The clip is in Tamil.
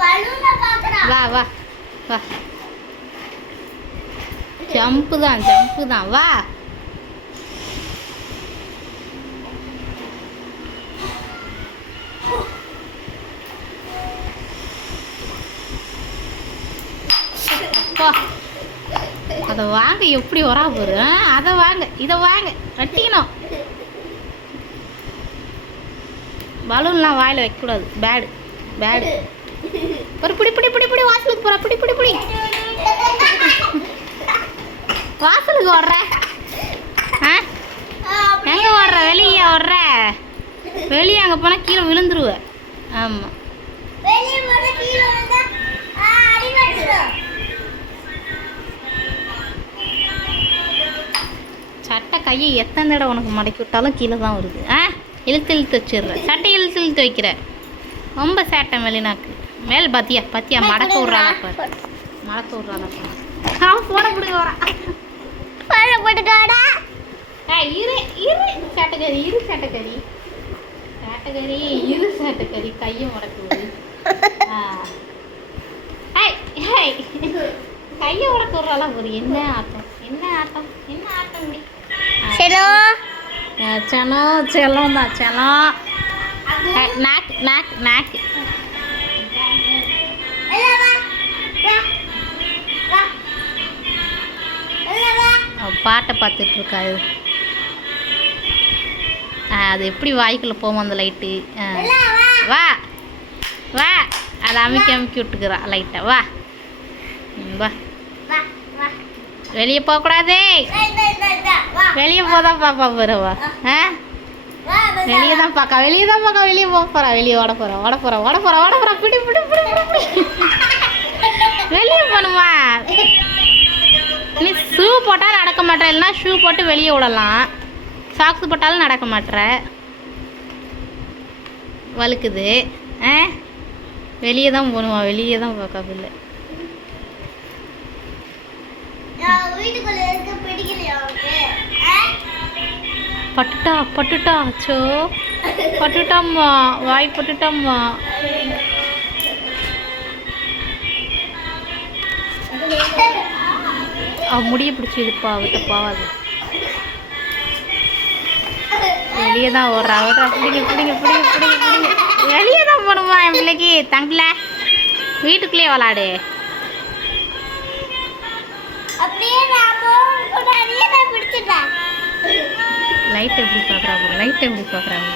வா வா வா. ஜம்பு தான் வா. அதை வாங்க, எப்படி வரா போரு. அதை வாங்க, இதை வாங்க, கட்டிக்கணும். பலூன்லாம் வாயில் வைக்கக்கூடாது, பேடு பேடு. ஒரு பிடி பிடி பிடி பிடி வாசலுக்கு போகிற, பிடி பிடி பிடி. வாசலுக்கு வர்ற, ஆ எங்கே வர்ற? வெளியே வர்ற? வெளியே அங்கே போனால் கீழே விழுந்துருவ. ஆமாம், சட்டை கையை எத்தனை தடவை உனக்கு மடக்கி விட்டாலும் கீழே தான் வருது. இழுத்து வச்சிடுற, சட்டை இழுத்து வைக்கிற. ரொம்ப சேட்டை வெளிநாக்கு. மேல் பத்தியா மடக்க விட்றாளா பாரு, மடக்க விட்றாளா பாரு. அவன் போன பிடிக்க வரான். இரு இரு சேட்டக்கறி, இரு சேட்டக்கறி, சேட்டக்கறி, இரு சேட்டக்கறி. கையை மடக்குது. கையை உடக்க விட்றாளா பாரு. என்ன ஆட்டம், என்ன ஆட்டம், என்ன ஆட்டம் முடி. செல்லம் தான், செல்லம். நாக்கு நாக்கு நாக்கு. பாட்டை பார்த்துட்டு இருக்கா. அது எப்படி வாய்க்குள்ளே போவோம் அந்த லைட்டு. வா வா, அதை அமுக்கி விட்டுக்கிறா லைட்டை. வா வா, வெளியே போகக்கூடாது. வெளியே போதான் பாப்பா போறவா. வெளியே தான் பார்க்க, வெளியே தான் பார்க்க. வெளியே போக போகிறா, வெளியே ஓட போகிறா. பிடி பிடி பிடி பிடி. வெளியே போகணுமா? நீ ஷூ போட்டால் நடக்க மாட்டேற, இல்லைன்னா ஷூ போட்டு வெளியே விடலாம். சாக்ஸ் போட்டாலும் நடக்க மாட்டேற, வழுக்குது. வெளியே தான் போகணுமா? வெளியே தான் பார்க்க. இல்லை பட்டுட்டா அச்சோ, பட்டுட்டாம்மா, வாய் பட்டுட்டாம்மா. முடிய பிடிச்சி இதுப்பா, விட்ட பாவாது. வெளியே தான் ஓடுறா. பிடிங்க பிடிங்க பிடிங்க பிடிங்க பிடிங்க. வெளியே தான் போகணுமா என் பிள்ளைக்கு? தங்கல, வீட்டுக்குள்ளேயே விளாடு. லைட் எப்படி பார்க்குறாங்க, லைட் எப்படி பார்க்குறாங்க.